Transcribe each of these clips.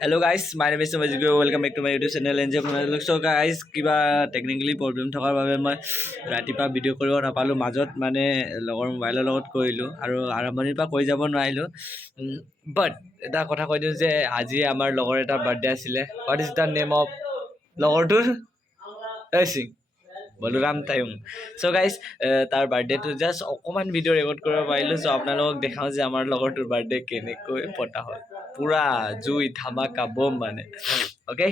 Hello guys, my name is Majid. Welcome back to my YouTube channel. So guys, কিবা technically problem থকাৰ বাবে মই ৰাতিপুৱা ভিডিঅ' কৰিব নাপালোঁ। মাজত মানে লগৰ মোবাইলৰ লগত কৰিলোঁ আৰু আৰম্ভণিৰ পৰা কৈ যাব নোৱাৰিলোঁ। বাট এটা কথা কৈ দিওঁ যে আজি আমাৰ লগৰ এটা বাৰ্থডে আছিলে। What is the name of লগৰটোৰ? সিং বলোৰাম টাইম। চ' গাইজ তাৰ বাৰ্থডেটো জাষ্ট অকণমান ভিডিঅ' ৰেকৰ্ড কৰিব পাৰিলোঁ। চ' আপোনালোকক দেখাওঁ যে আমাৰ লগৰটোৰ বাৰ্থডে কেনেকৈ পতা হ'ল। পুৰা জুই ধামাকা বম মানে অ'কে।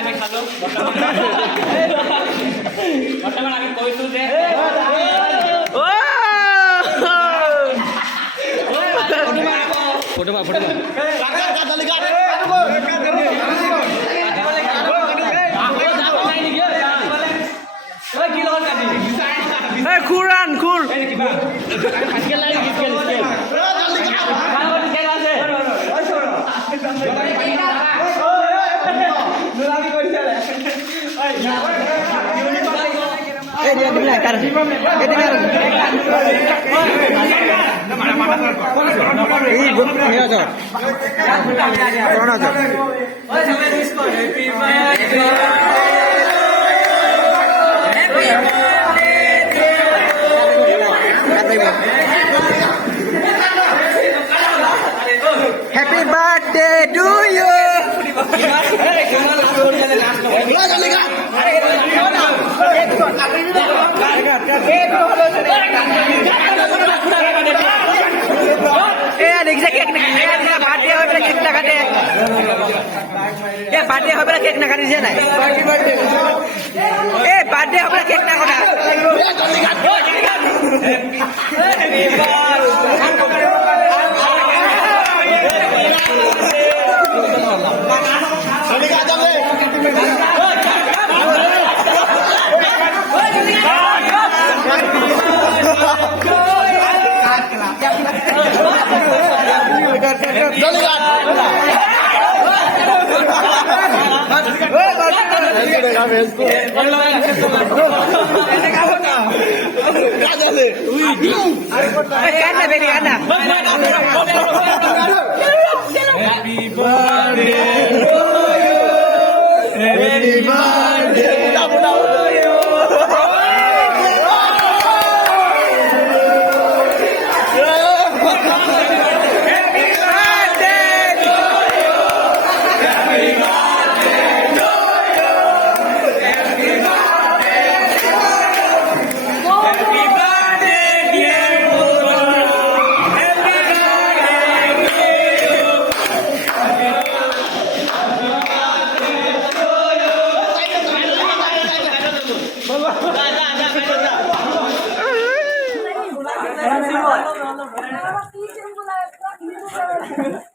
আমি খালো বৰ্তমান আমি কৈছো যে খুৰান খুৰ Happy birthday to you. Hello.